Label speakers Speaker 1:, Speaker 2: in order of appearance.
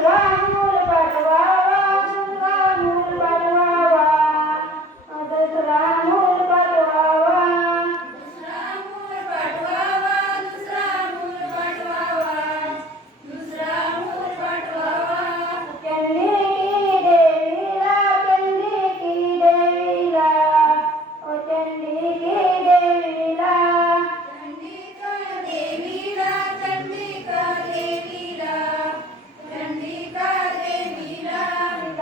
Speaker 1: popular